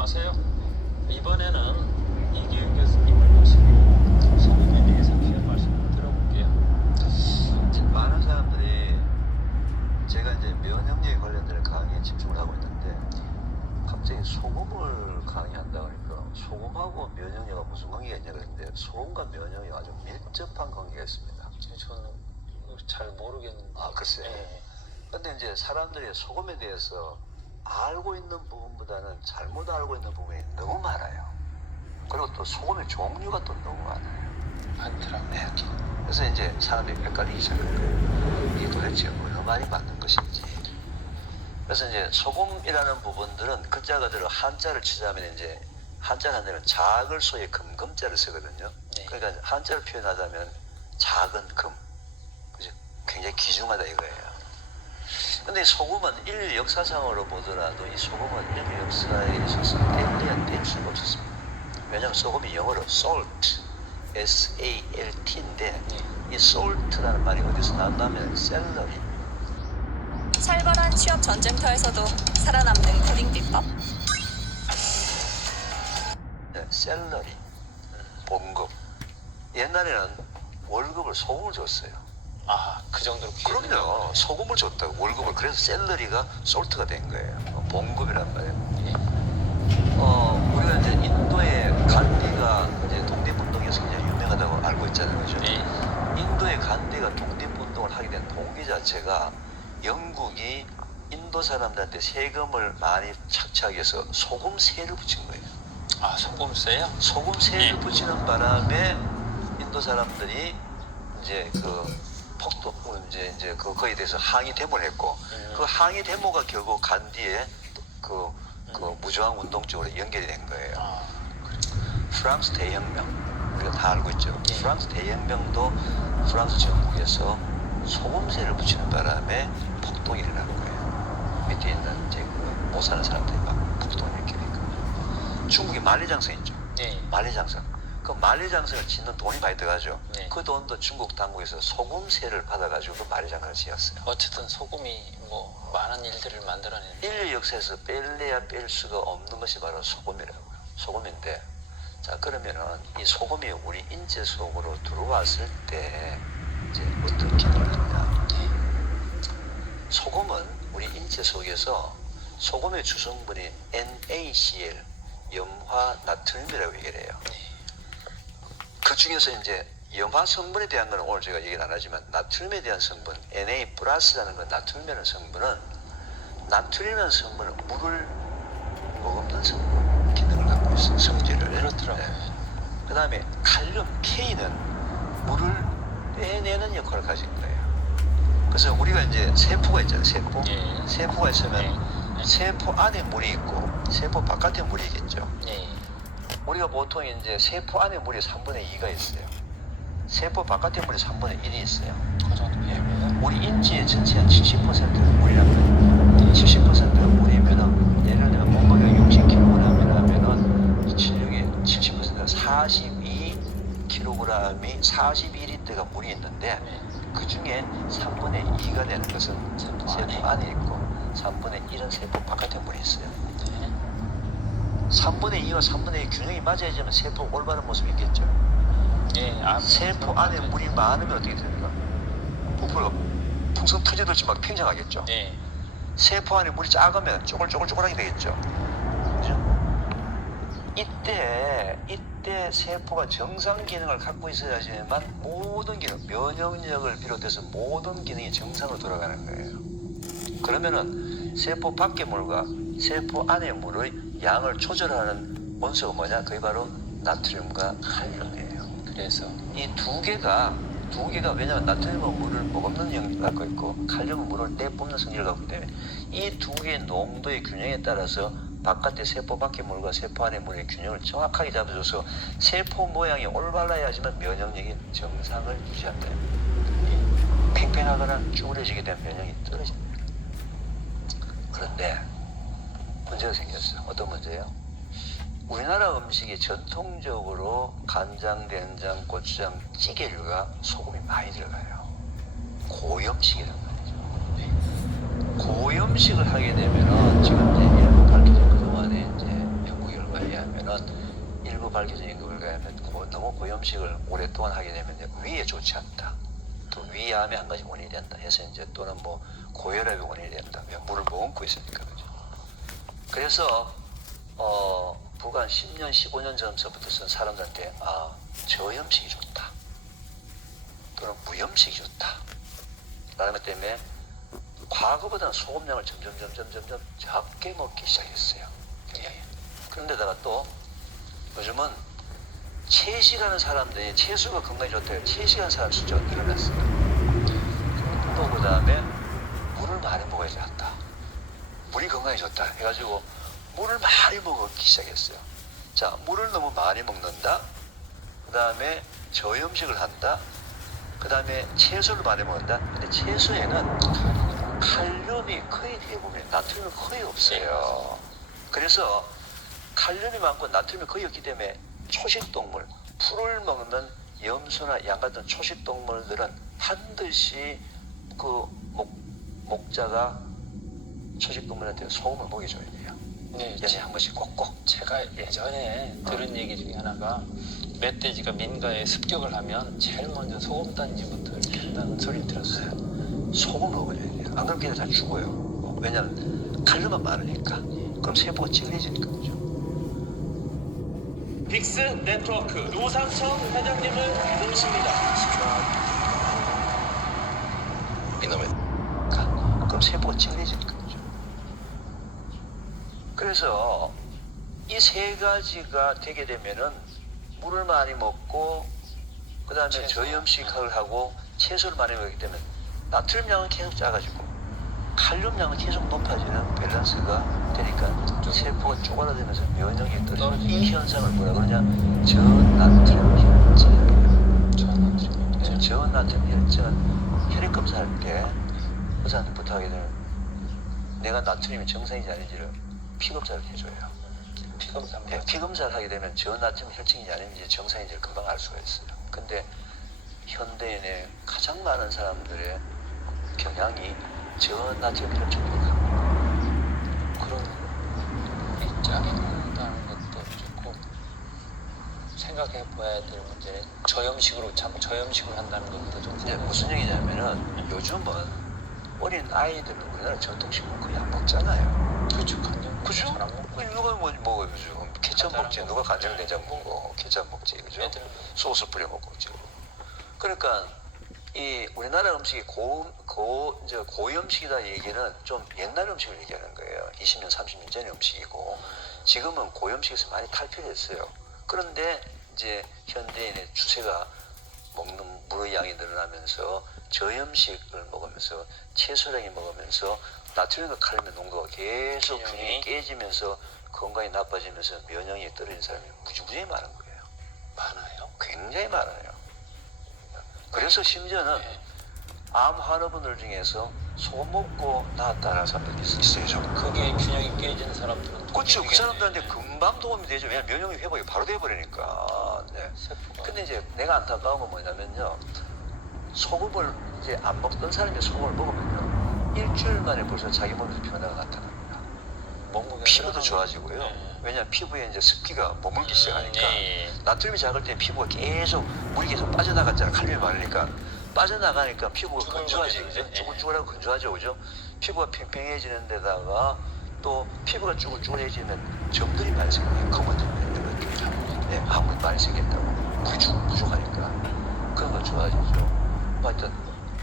안녕하세요. 이번에는 이기훈 교수님을 모시고 소금에 대해서 귀한 말씀을 들어볼게요. 많은 사람들이 제가 이제 면역력에 관련된 강의에 집중을 하고 있는데 갑자기 소금을 강의한다 그러니까 소금하고 면역력과 무슨 관계가 있냐 그랬는데 소금과 면역력이 아주 밀접한 관계가 있습니다. 저는 잘 모르겠는데. 아, 글쎄요. 네. 근데 이제 사람들이 소금에 대해서 알고 있는 부분보다는 잘못 알고 있는 부분이 너무 많아요. 그리고 또 소금의 종류가 또 너무 많아요. 많더라고요. 네. 그래서 이제 사람들이 헷갈리기 시작한 거예요. 이게 도대체 어느 말이 맞는 것인지. 그래서 이제 소금이라는 부분들은 글자 그대로 한자를 치자면 이제 한자 하나는 작을 소에 금금자를 쓰거든요. 네. 그러니까 한자를 표현하자면 작은 금. 그죠? 굉장히 귀중하다 이거예요. 근데 소금은 인류 역사상으로 보더라도 이 소금은 인류 역사에 있어서 뗄래야 뗄 수가 없었습니다. 왜냐하면 소금이 영어로 salt, S-A-L-T인데 이 salt라는 말이 어디서 나왔냐면 샐러리. 살벌한 취업 전쟁터에서도 살아남는 푸딩 비법? 네, 샐러리, 봉급. 옛날에는 월급을 소금을 줬어요. 아, 그 정도로 그럼요. 소금을 줬다고 월급을. 그래서 샐러리가 솔트가 된 거예요. 봉급이란 말이에요. 우리가 이제 인도의 간디가 이제 독립운동에서 굉장히 유명하다고 알고 있잖아요. 그죠? 네. 인도의 간디가 독립운동을 하게 된 동기 자체가 영국이 인도 사람들한테 세금을 많이 착취하기 위해서 소금세를 붙인 거예요. 아, 소금세요? 소금세를 네. 붙이는 바람에 인도 사람들이 이제 이제 그거에 대해서 항의 데모를 했고 그 항의 데모가 결국 간디의 그 무저항 운동 쪽으로 연결이 된 거예요. 아, 프랑스 대혁명 우리가 다 알고 있죠. 네. 프랑스 대혁명도 프랑스 전국에서 소금세를 붙이는 바람에 폭동이 일어난 거예요. 밑에 있는 이제 못 사는 사람들이 막 폭동을 일으키니까. 중국의 만리장성 있죠. 네. 만리장성. 그 만리장성을 짓는 돈이 많이 들어가죠. 네. 그 돈도 중국 당국에서 소금세를 받아가지고 그 만리장성을 지었어요. 어쨌든 소금이 뭐 많은 일들을 만들어내는. 인류 역사에서 뺄래야 뺄 수가 없는 것이 바로 소금이라고요. 소금인데, 자 그러면은 이 소금이 우리 인체 속으로 들어왔을 때 이제 어떤 기능을 하냐? 소금은 우리 인체 속에서 소금의 주성분이 NaCl, 염화 나트륨이라고 얘기를 해요. 그 중에서 이제 염화 성분에 대한 거는 오늘 제가 얘기를 안 하지만 나트륨에 대한 성분, Na 플러스라는 건 나트륨이라는 성분은 나트륨이라는 성분은 물을 머금는 성분 기능을 갖고 있어요. 성질을. 그렇더라고요. 그 다음에 칼륨 K는 물을 빼내는 역할을 가진 거예요. 그래서 우리가 이제 세포가 있잖아요. 세포. 네. 세포가 있으면 네. 세포 안에 물이 있고 세포 바깥에 물이 있겠죠. 네. 우리가 보통 이제 세포 안에 물이 3분의 2가 있어요. 세포 바깥에 물이 3분의 1이 있어요. 그 정도 비율이요? 우리 인체의 전체 한 70%는 물이란 말이에요. 70%가 물이면은 예를 들면 몸무게가 60kg이라면은 체력의 70%가 42kg이 42리터가 물이 있는데 네. 그 중에 3분의 2가 되는 것은 세포 안에 있고 3분의 1은 세포 바깥에 물이 있어요. 네. 3분의 2와 3분의 2 균형이 맞아야지만 세포 올바른 모습이 있겠죠. 네. 아, 세포 안에 물이 많으면 어떻게 됩니까? 부풀어 풍선 터져들지 막 팽창하겠죠. 네. 세포 안에 물이 작으면 쪼글쪼글쪼글하게 되겠죠. 그죠? 이때 세포가 정상 기능을 갖고 있어야지만 모든 기능, 면역력을 비롯해서 모든 기능이 정상으로 돌아가는 거예요. 그러면은 세포 밖의 물과 세포 안의 물의 양을 조절하는 원소가 뭐냐? 그게 바로 나트륨과 칼륨이에요. 그래서 이 두 개가 왜냐면 나트륨은 물을 머금는 영역을 갖고 있고 칼륨은 물을 떼뿜는 성질을 갖고 있기 때문에 이 두 개의 농도의 균형에 따라서 바깥의 세포 밖의 물과 세포 안의 물의 균형을 정확하게 잡아줘서 세포 모양이 올바라야지만 면역력이 정상을 유지한다. 팽팽하거나 쭈그려지게 되면 면역이 떨어집니다. 그런데 문제가 생겼어요. 어떤 문제예요? 우리나라 음식이 전통적으로 간장, 된장, 고추장, 찌개류가 소금이 많이 들어가요. 고염식이란 말이죠. 고염식을 하게 되면은 지금 이제 일부 밝혀진 그동안에 이제 연구 너무 고염식을 오랫동안 하게 되면 이제 위에 좋지 않다. 또 위암의 한 가지 원인이 된다 해서 이제 또는 뭐 고혈압의 원인이 된다. 왜 물을 머금고 있으니까 그죠. 그래서 부관 10년, 15년 전부터 사람들한테 저염식이 좋다. 또는 무염식이 좋다. 라는 것 때문에 과거보다는 소금량을 점점 적게 먹기 시작했어요. 예. 그런데다가 또 요즘은 채식하는 사람들이 채소가 건강에 좋다고 채식하는 사람 숫자가 늘어났어요. 또 그 다음에 물을 많이 먹어야 한다. 물이 건강에 좋다 해가지고 물을 많이 먹기 시작했어요. 자, 물을 너무 많이 먹는다. 그 다음에 저염식을 한다. 그 다음에 채소를 많이 먹는다. 근데 채소에는 칼륨이 거의 대부분 나트륨이 거의 없어요. 그래서 칼륨이 많고 나트륨이 거의 없기 때문에 초식동물, 풀을 먹는 염소나 양 같은 초식동물들은 반드시 그 목자가 초식동물한테 소금을 먹여줘야 돼요. 네, 연에 한 번씩 꼭꼭. 제가 예전에 들은 얘기 중에 하나가 멧돼지가 민가에 습격을 하면 제일 먼저 소금 단지부터 이렇게 한다는 소리를 들었어요. 소금을 먹어줘야 돼요. 안 그러면 걔들 다 죽어요. 왜냐면 칼륨만 많으니까. 그럼 세포가 찔려지니까 그죠. 빅스 네트워크 노상천 회장님을 모십니다. 이놈의 그럼 세포가 찔려지니까 그죠. 그래서 이 세 가지가 되게 되면은 물을 많이 먹고 그 다음에 채소. 저염식을 하고 채소를 많이 먹기 때문에 나트륨 양은 계속 작아지고 칼륨 양은 계속 높아지는 밸런스가 되니까 세포가 쪼그라들면서 면역력이 떨어지는 이 현상을 뭐라 그러냐 저나트륨 혈증. 저나트륨 혈증은 혈액 검사할 때 의사한테 부탁하게 되면 내가 나트륨이 정상인지 아닌지를 피 검사를 해줘요. 피검사 네, 피 검사를 하게 되면 저나트륨 혈증인지 아닌지 정상인지를 금방 알 수가 있어요. 근데 현대인의 가장 많은 사람들의 경향이 저나트륨 혈증으로 갑니다. 그런 이 짜게 먹는다는 것도 조금 생각해 봐야 될 문제네. 저염식으로 한다는 것도 좀 이제 무슨 얘기냐면은 요즘은 어린 아이들은 우리나라 전통식은 거의 안 먹잖아요. 그렇죠. 간장 그죠? 잘안 먹고 누가 뭐 먹어요 요즘? 케첩 간단한 먹지. 거 누가 먹고. 간장게장 먹고 케첩 먹지. 그죠? 애들 소스 뿌려 먹고 그죠? 그러니까 이 우리나라 음식이 이제 고염식이다 얘기는 좀 옛날 음식을 얘기하는 거예요. 20년, 30년 전의 음식이고 지금은 고염식에서 많이 탈피했어요. 그런데 이제 현대인의 추세가 먹는 물의 양이 늘어나면서 저염식을 먹으면서 채소량이 먹으면서 나트륨과 칼륨의 농도가 계속 균형이 깨지면서 건강이 나빠지면서 면역력이 떨어진 사람이 무지무지 많은 거예요. 많아요. 굉장히 많아요. 그래서 심지어는 암 환우분들 중에서 소금 먹고 나았다는 사람들이 있어요. 좀. 그게 균형이 깨지는 사람들은 그렇죠. 그 사람들한테 금방 도움이 되죠. 왜냐면 면역력 회복이 바로 돼버리니까. 네. 세포가 근데 이제 내가 안타까운 건 뭐냐면요. 소금을 이제 안 먹던 사람이 소금을 먹으면요. 일주일 만에 벌써 자기 몸에서 변화가 나타납니다. 몸무게 피부도 좋아지고요. 네. 왜냐면 피부에 이제 습기가 머물기 시작하니까 네. 나트륨이 작을 때 피부가 계속 물이 계속 빠져나갔잖아. 칼륨이 많으니까 빠져나가니까 피부가 건조하지. 그죠? 네. 쭈글쭈글하고 건조하죠. 그죠? 피부가 팽팽해지는 데다가 또 피부가 쭈글쭈글해지면 점들이 많이 생겨요. 검은 점들이 이렇게. 네, 항문이 많이 생긴다고. 부족하니까 그런 거 좋아지죠. 하여튼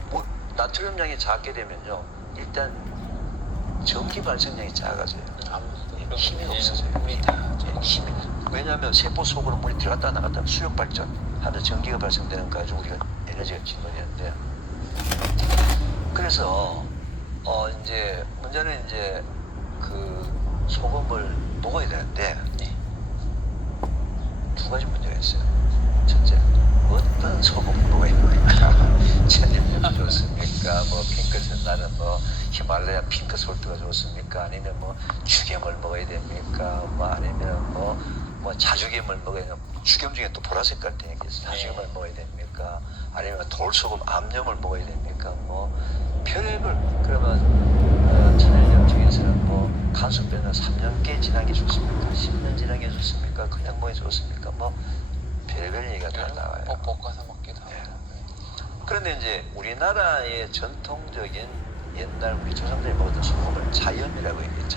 뭐 나트륨량이 작게 되면요. 일단 전기 발생량이 작아져요. 힘이 없어져요. 우리 다 힘이. 왜냐하면 세포 속으로 물이 들어갔다 나갔다 하면 수력 발전 하면서 전기가 발생되는 거까지 우리가 에너지가 진동되는데 그래서 이제 문제는 이제 그 소금을 먹어야 되는데 두 가지 문제가 있어요. 첫째, 어떤 소금을 먹어야 됩니까? 천연염이 좋습니까? 뭐 핑크색 나는 뭐 히말라야 핑크 솔트가 좋습니까? 아니면 뭐 죽염을 먹어야 됩니까? 뭐 아니면 뭐 자주겸을 먹어야 되나? 죽염 중에 또 보라색깔 되는 게 있어요. 자주겸을 먹어야 됩니까? 아니면 돌소금 암염을 먹어야 됩니까? 뭐 별의별 그러면 천연염 중에서는 뭐 간수병은 3년께 지난 게 좋습니까? 10년 지난 게 좋습니까? 그냥 뭐에 좋습니까? 뭐 별별 얘기가 다 나와요. 볶아서 먹기도 하고. 그런데 이제 우리나라의 전통적인 옛날 우리 조상들이 먹었던 소금을 자염이라고 얘기해요.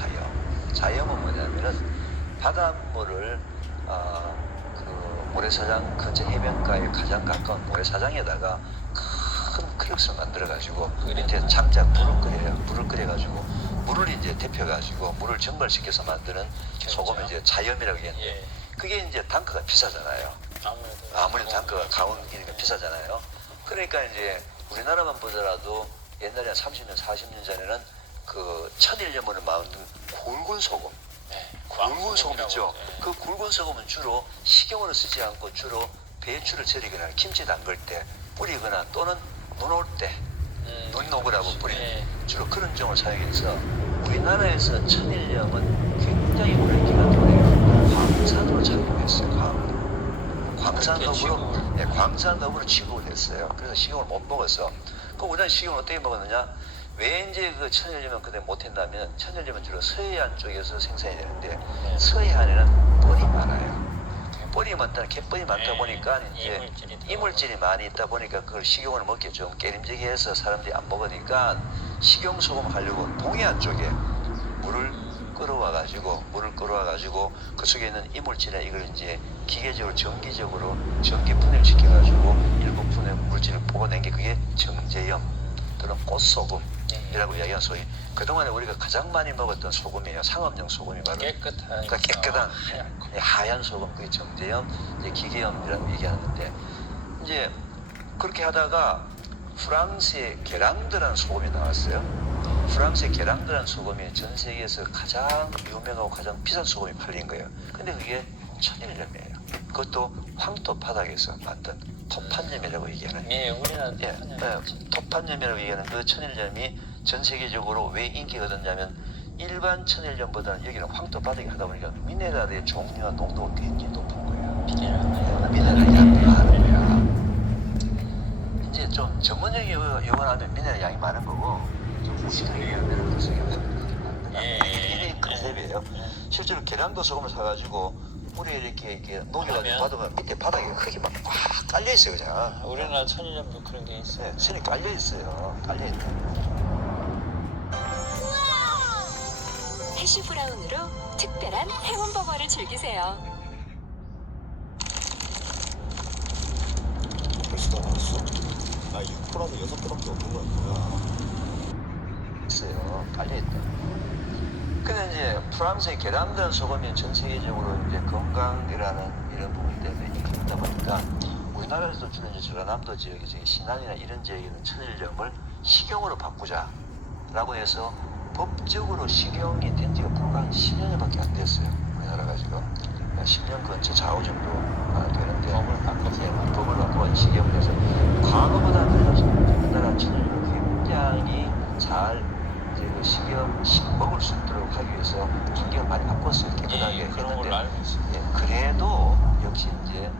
자염은 뭐냐면은 바닷물을 그 모래사장 근처 해변가에 가장 가까운 모래사장에다가 큰 크럭스를 만들어 가지고 이제 장작 물을 끓여요. 물을 끓여 가지고 물을 이제 데펴 가지고 물을 증발시켜서 만드는 소금이 이제 자염이라고 얘기하는데 예. 그게 이제 단가가 비싸잖아요. 아무래도 단가가 강원이니까 비싸잖아요. 그러니까 이제 우리나라만 보더라도 옛날에 한 30년, 40년 전에는 그 천일염으로 만든 굵은 소금, 굵은 소금 있죠. 그 굵은 소금은 주로 식용으로 쓰지 않고 주로 배추를 절이거나 김치 담글 때 뿌리거나 또는 눈 올 때, 눈 녹으라고 뿌리는 주로 그런 종을 사용해서 우리나라에서 천일염은 굉장히 오래 기간 동안 광산으로 착용했어요. 광산업으로, 광산업으로 취급을 했어요. 그래서 식용을 못 먹어서. 그 우리나라 식용을 어떻게 먹었느냐? 왜 이제 그 천일염은 그때 못했냐면 천일염은 주로 서해안 쪽에서 생산이 되는데 서해안에는 뻘이 많아요. 뻘이 많다, 갯벌이 많다 보니까 이제 이물질이 많이 있다 보니까 그걸 식용으로 먹기 좀 깨림지게 해서 사람들이 안 먹으니까 식용 소금 하려고 동해안 쪽에 물을 끌어와 가지고 그 속에 있는 이물질에 이걸 이제 기계적으로 전기적으로 전기 분해시켜 가지고 일부 분해 물질을 뽑아낸 게 그게 정제염 또는 꽃소금이라고 이야기하는 소위 그동안에 우리가 가장 많이 먹었던 소금이에요. 상업용 소금이 바로 그러니까 깨끗한 하얀 소금 그게 정제염, 이제 기계염이라고 얘기하는데 이제 그렇게 하다가 프랑스의 게랑드라는 소금이 나왔어요. 프랑스의 게랑드라는 소금이 전 세계에서 가장 유명하고 가장 비싼 소금이 팔린 거예요. 근데 그게 천일염이에요. 그것도 황토 바닥에서 만든 토판염이라고 얘기하는. 우리나라 토판염이라고 얘기하는 그 천일염이 전 세계적으로 왜 인기가 얻었냐면 일반 천일염보다는 여기는 황토 바닥에 하다 보니까 미네랄의 종류와 농도가 굉장히 높은 거예요. 미네랄 양이 많은 거야. 이제 좀 전문적인 용어를 하면 미네랄 양이 많은 거고 좀 무식하게 얘기하면 그렇게 이게 컨셉이에요. 실제로 계란도 소금을 사가지고 물에 이렇게 녹여가지고 받으면 밑에 바닥에 흙이 막 꽉 깔려 있어요, 그냥. 우리나라 천일염도 그런 게 있어요. 네, 선이 깔려 있어요. 깔려 있다. 해시 브라운으로 특별한 행운버거를 즐기세요. 벌써 다 나왔어? 아 6%라서 6개밖에 없는 거야. 있어요. 깔려 있다. 근데 이제 프랑스의 게랑드라는 소금이 전 세계적으로 이제 건강이라는 이런 부분 때문에 인기가 있다 보니까 우리나라에서도 주로 이제 전라남도 지역에 신안이나 이런 지역에는 천일염을 식용으로 바꾸자라고 해서 법적으로 식용이 된 지가 불과 한 10년밖에 안 됐어요. 우리나라가 지금 10년 근처 좌우 정도 되는데 법을 바꿔 식용을 해서 과거보다 그래서 우리나라 천일염을 굉장히 잘 이제 그 식용 먹을 수 있도록 하기 위해서 환경을 많이 바꿨어요. 깨끗하게 그런 걸로 했는데 알고 있어요. 그래도 역시 이제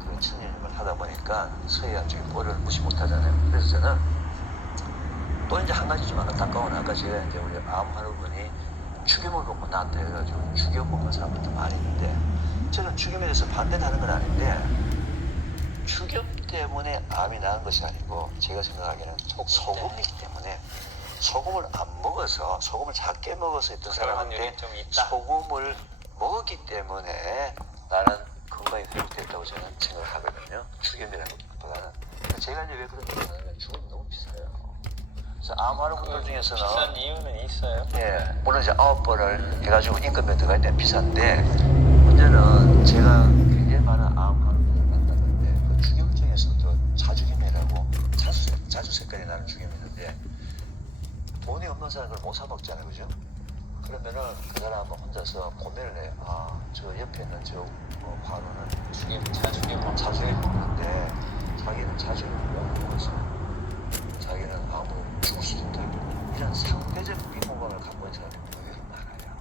그 천일염을 하다 보니까 서해안 쪽에 뻘을 무시 못하잖아요. 그래서 저는 또 이제 한 가지 좀 안타까운 아까 제가 이제 우리 암 할아버니 축염을 먹고 나왔다 해가지고 축염 먹는 사람들도 많이 있는데 저는 축염에 대해서 반대는 하는 건 아닌데 축염 때문에 암이 나는 것이 아니고 제가 생각하기에는 소금이기 때문에 소금을 안 먹어서 소금을 작게 먹어서 있던 사람한테 좀 있다. 소금을 먹었기 때문에 나는 건강이 회복됐다고 저는 생각을 하거든요. 축염이라기보다는 제가 이제 왜 그런 얘기를 하냐면 죽음이 너무 비싸요. 그래서 암하는 분들 중에서는 비싼 이유는 있어요. 예, 물론 이제 9번을 해가지고 인건비가 들어갈 때는 비싼데 문제는 제가 굉장히 많은 암하는 분을 만났는데 그 죽염 중에서도 자죽염이라고 자주 색깔이 나는 죽염이 있는데 돈이 없는 사람은 그걸 못 사 먹잖아요, 그죠? 그러면은 그 사람은 혼자서 고민을 해요. 아, 저 옆에 있는 저 환우는 자죽염인데 자기는 자죽염을 못 먹어서 자기는 암으로 죽을 수도 있다. 이런 상대적 위험감을 갖고 있는 사람이 의외로 많아요.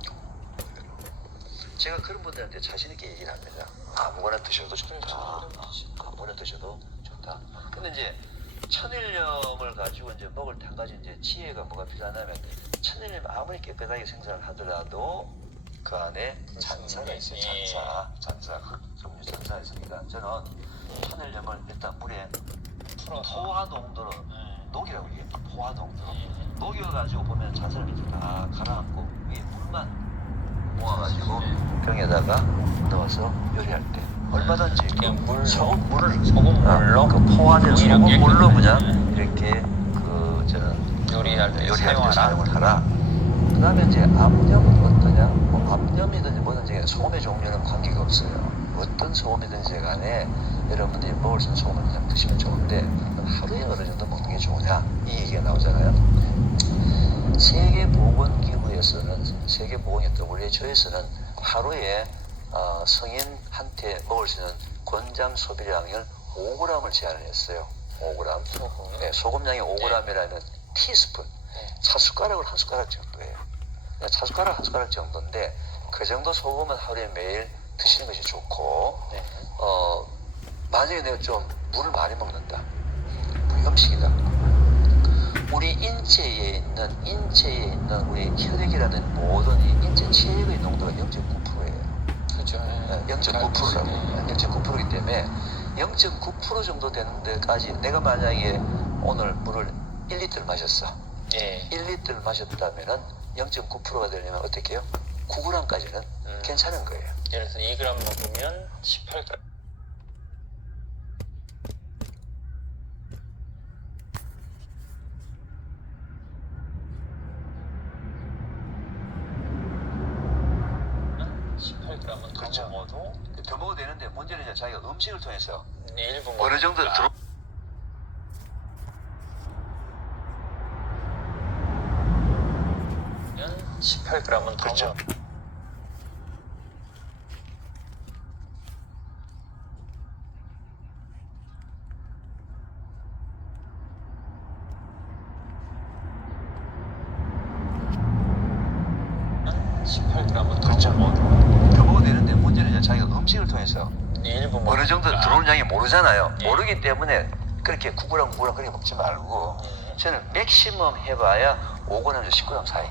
의외로. 제가 그런 분들한테 자신 있게 얘기를 합니다. 아무거나 드셔도 좋다. 아무거나 드셔도 좋다. 근데 이제 천일염을 가지고 이제 먹을 때 한 가지 이제 지혜가 뭐가 필요하냐면 천일염 아무리 깨끗하게 생산을 하더라도 그 안에 잔사가 있어요. 잔사, 종류 잔사가 있으니까 저는 천일염을 일단 물에 포화 농도로 녹이라고 얘기해요. 포화 농도로 녹여가지고 보면 잔사를 밑에 다 가라앉고 위에 물만 모아가지고 병에다가 넣어서 요리할 때 얼마든지 그냥 물, 소금물을 소금물로 그 포화된 동일하게 소금물로 깨끗하게. 그냥 이렇게 요리할 때 요리할 때 사용하라. 사용을 하라. 그 다음에 이제 암염은 어떠냐? 뭐 암염이든지 뭐든지 소금의 종류는 관계가 없어요. 어떤 소금이든지 간에 여러분들이 먹을 수 있는 소금을 그냥 드시면 좋은데 하루에 어느 정도 먹는 게 좋으냐? 이 얘기가 나오잖아요. 세계보건기구에서는 세계보건 WHO에서는 하루에 성인한테 먹을 수 있는 권장 소비량을 5g을 제한을 했어요. 5g. 소금이요? 네, 소금량이 5g이라면 티스푼. 차숟가락으로 한 숟가락 정도예요. 차숟가락 한 숟가락 정도인데 그 정도 소금은 하루에 매일 드시는 것이 좋고 네. 만약에 내가 좀 물을 많이 먹는다. 무염식이다. 우리 인체에 있는 우리 혈액이라는 모든 이 인체 체액의 농도가 0.9%예요. 그죠. 0.9%라고. 0.9%이기 때문에 0.9% 정도 되는 데까지 내가 만약에 오늘 물을 1리터를 마셨어. 예. 1리터를 마셨다면은 0.9%가 되려면 어떻게 해요? 9g까지는 괜찮은 거예요. 예를 들어서 2g 먹으면 18g. 그렇죠. 먹어도 더 먹어도 되는데 문제는 이제 자기가 음식을 통해서 일부 어느 정도 들어 18g은 더 그렇죠. 먹- 은 18g은 그렇죠. 더 먹어도 더 먹어도 되는데 문제는 이제 자기가 음식을 통해서 일부 어느 정도 들어오는 양이 모르잖아요. 예. 모르기 때문에 그렇게 9g 그렇게 먹지 말고 예. 저는 맥시멈 해봐야 5g에서 10g 사이.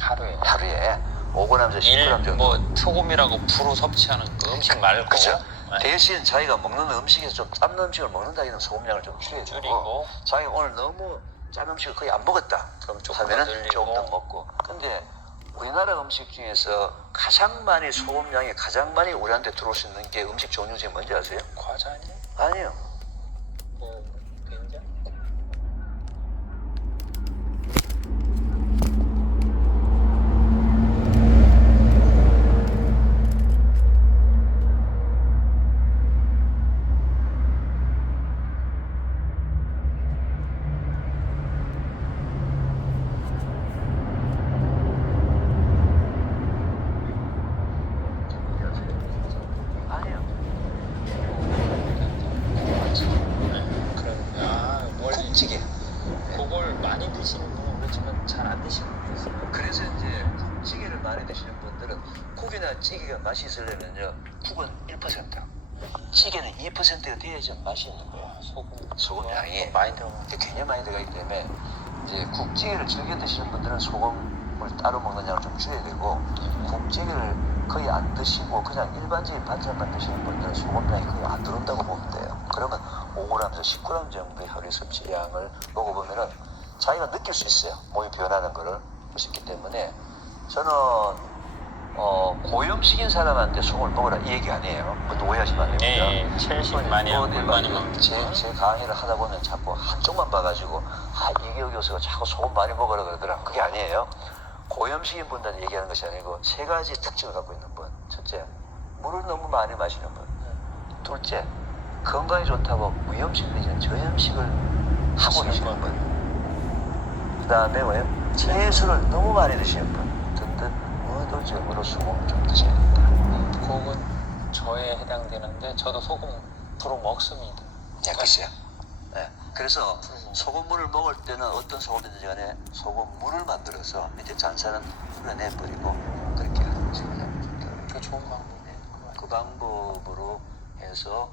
하루에 하루에 5g에서 10g 정도. 뭐 소금이라고 프로 섭취하는 그 음식 말고 그죠? 네. 대신 자기가 먹는 음식에서 좀 짠 음식을 먹는다 이런 소금량을 좀 줄여주고 줄이고. 자기가 오늘 너무 짠 음식을 거의 안 먹었다 그럼 조금 더 하면은 늘리고. 조금 더 먹고. 근데 우리나라 음식 중에서 가장 많이 소금량이 가장 많이 우리한테 들어올 수 있는 게 음식 종류 중에 뭔지 아세요? 과자 아니에요? 아니요. 뭐 된장? 아니요. 그럼 국찌개. 그걸 많이 드시는 분은 그렇지만 잘 안 드시는 분도 있어요. 그래서 이제 국찌개를 많이 드시는 분들은 국이나 찌개가 맛이 있으려면요 국은 1%, 찌개는 2%가 돼야지 맛이 있는 거예요. 소금 양이 많이 들어가. 굉장히 많이 들어가기 때문에 이제 국찌개를 즐겨 드시는 분들은 소금을 따로 먹는 양을 좀 줄여야 되고 국찌개를 거의 안 드시고 그냥 일반적인 반찬만 드시는 분들은 소금량이 거의 안 들어온다고 보면 돼요. 그러면 5g에서 10g 정도의 하루의 섭취량을 먹어보면은 자기가 느낄 수 있어요. 몸이 변하는 거를 볼 수 있기 때문에 저는 고염식인 사람한테 소금을 먹으라 이 얘기 아니에요. 뭐 오해하시면 안 됩니다. 예, 첼식 많이 하고 물 많이 먹는 제 강의를 하다 보면 자꾸 한쪽만 봐가지고 이기호 교수가 자꾸 소금 많이 먹으라 그러더라. 그게 아니에요. 고염식인 분들한테 얘기하는 것이 아니고 세 가지 특징을 갖고 있는 분. 첫째, 물을 너무 많이 마시는 분. 둘째, 건강에 좋다고 무염식 내지는 저염식을 하고 계시는 분. 그 다음에 뭐예요? 채소를 너무 많이 드시는 분 등등 의도적으로 소금을 좀 드셔야 된다. 그건 저에 해당되는데 저도 소금 프로 먹습니다. 네, 글쎄요. 네. 그래서 소금물을 먹을 때는 어떤 소금이든지 간에 소금물을 만들어서 밑에 잔사는 흘러내버리고 그렇게 하는 것이 가장 좋다. 그 좋은 방법이에요. 그 방법으로 해서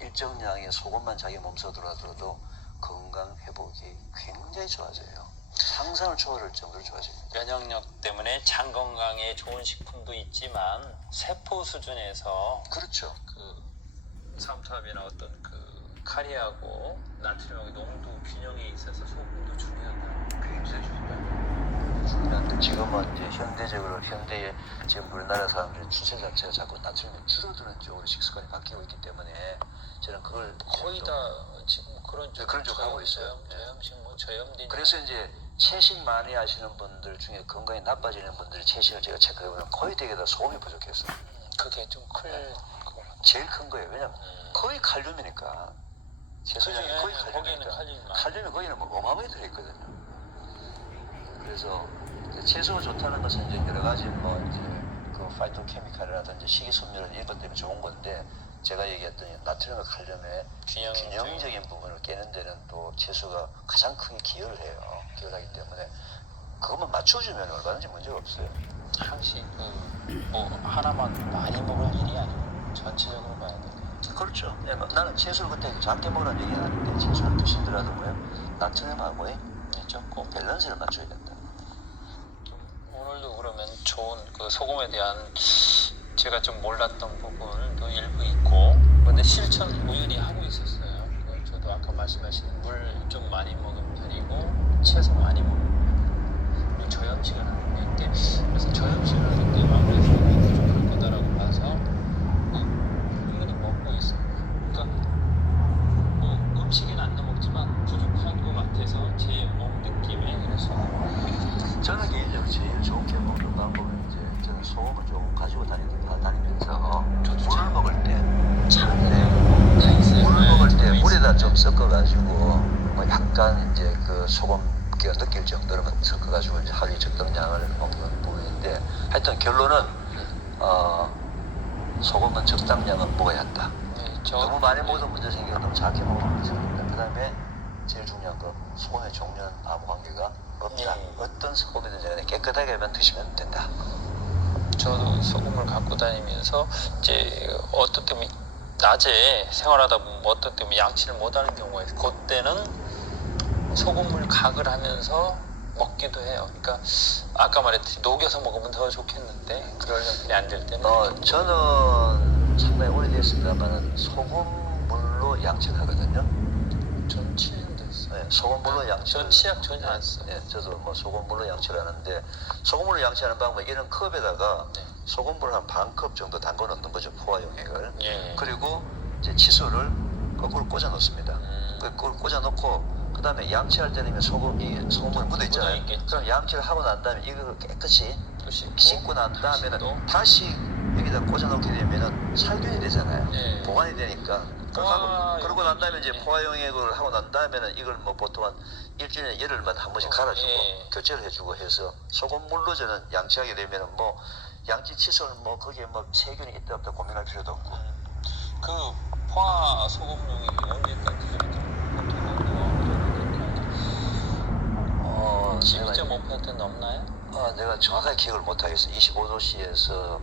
일정량의 소금만 자기 몸속으로 들어도 건강 회복이 굉장히 좋아져요. 상상을 초월할 정도로 좋아집니다. 면역력 때문에 장 건강에 좋은 식품도 있지만 세포 수준에서 그렇죠. 그 삼투압이나 어떤 그 카리하고 나트륨의 농도 균형에 있어서 소금도 중요하다. 굉장히 중요한데 지금은 이제 현대적으로 현대의 지금 우리나라 사람들의 추세 자체가 자꾸 나트륨이 줄어드는 쪽으로 식습관이 바뀌고 있기 때문에 저는 그걸 거의 좀- 다 지금 그런 쪽 그런 쪽 하고 있어요. 저염식 뭐 저염된 그래서 이제 채식 많이 하시는 분들 중에 건강이 나빠지는 분들이 채식을 제가 체크해보면 거의 대개 다 소금이 부족해서 그게 좀 클 것 같아요. 제일 큰 거예요. 왜냐면 거의 칼륨이니까 채소량이 그죠? 거의 예, 거기에는 칼륨이니까 칼륨이 많아요. 칼륨이 거기는 뭐 어마어마하게 들어있거든요. 그래서 채소가 좋다는 것은 이제 여러 가지 뭐 이제 그 파이토케미칼이라든지 식이섬유를 이런 것 때문에 좋은 건데 제가 얘기했던 나트륨과 칼륨의 균형적인 부분을 깨는 데는 또 채소가 가장 크게 기여를 해요. 기여를 하기 때문에 그것만 맞춰주면 얼마든지 문제가 없어요. 항시 그뭐 하나만 많이 먹을 일이 아니고 전체적으로 봐야 돼. 그렇죠. 예, 뭐 나는 채소를 그때 작게 먹으라는 얘기는 아닌데 채소를 드시더라도 뭐요 나트륨하고 적고 밸런스를 맞춰야 된다. 오늘도 그러면 좋은 그 소금에 대한 제가 좀 몰랐던 부분도 일부 있고 근데 실천 우연히 하고 있었어요. 그 저도 아까 말씀하신 물 좀 많이 먹은 편이고 채소 많이 먹는 편 그리고 저염식을 하는 편인데 그래서 저염식을 하는 게 아무래도 소금이 부족할 거다라고 봐서 우연히 먹고 있어요. 그러니까 뭐 음식은 안 넣먹지만 부족한 것 같아서 제 몸 느낌에 그래서 저는 개인적으로 제일 좋게 먹는 방법은 이제 저는 소금을 좀 가지고 다니면서 저도 물을 먹을 때 다 있어요. 물을 먹을 때 네, 물에다 좀 섞어가지고 뭐 약간 이제 그 소금기가 느낄 정도로만 섞어가지고 이제 하루에 적당량을 먹는 부분인데 하여튼 결론은 소금은 적당량은 먹어야 한다. 네, 너무 많이 먹어도 문제 생기고 너무 작게 먹으면 문제 생긴다. 그 다음에 제일 중요한 거 소금의 종류는 아무 관계가 없다. 네. 어떤 소금이든 간에 깨끗하게만 드시면 된다. 저도 소금을 갖고 다니면서 이제 어떤 때문에 낮에 생활하다 보면 어떤 때문에 양치를 못하는 경우가 있어요. 그때는 소금을 각을 하면서 먹기도 해요. 그러니까 아까 말했듯이 녹여서 먹으면 더 좋겠는데 그러려면 안 될 때는 저는 상당히 오래됐습니다만 소금물로 양치를 하거든요. 전 7년 됐어요. 네, 소금물로 양치를. 전 치약 전혀 안 써요. 네, 저도 뭐 소금물로 양치를 하는데 소금물로 양치하는 방법은 이런 컵에다가 네. 소금물을 한 반 컵 정도 담궈 놓는 거죠. 포화용액을. 예. 그리고 이제 칫솔을 거꾸로 꽂아 놓습니다. 그걸 꽂아 놓고 그 다음에 양치할 때는 소금물 묻어 있잖아요. 묻어있겠죠. 그럼 양치를 하고 난 다음에 이걸 깨끗이 또 씻고, 씻고 난 다시 또 다음에는 다시 여기다 꽂아 놓게 되면은 살균이 되잖아요. 예. 보관이 되니까. 그러고 난 다음에 이제 예. 포화용액을 하고 난 다음에는 이걸 뭐 보통 한 일주일에 열흘마다 한 번씩 갈아주고 예. 교체를 해주고 해서 소금물로 저는 양치하게 되면은 뭐 양치 칫솔 뭐 거기에 뭐 세균이 있다 없다 고민할 필요도 없고. 그 포화 소금용이 언제까지 제가 12.5% 넘나요? 내가 정확하게 기억을 못하겠어. 25도씨에서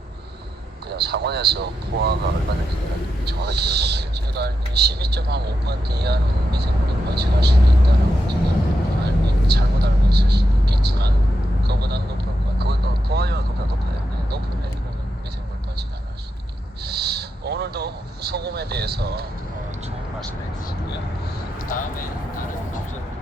그냥 상온에서 포화가 얼마 되는지는 정확하게 기억을 못하겠어. 제가 알기로는 12.5% 이하는 미생물이 번식할 수도 있다라고 제가 잘못 알고 있을 수도 있겠지만 그거보다는 높을 것 같아요. 그건 포화용은 그보다 높아요. 높으면 그거는 미생물 번식 안 할 수도 있겠죠. 오늘도 소금에 대해서 좋은 말씀 해주시고요. 다음에 다른 주제로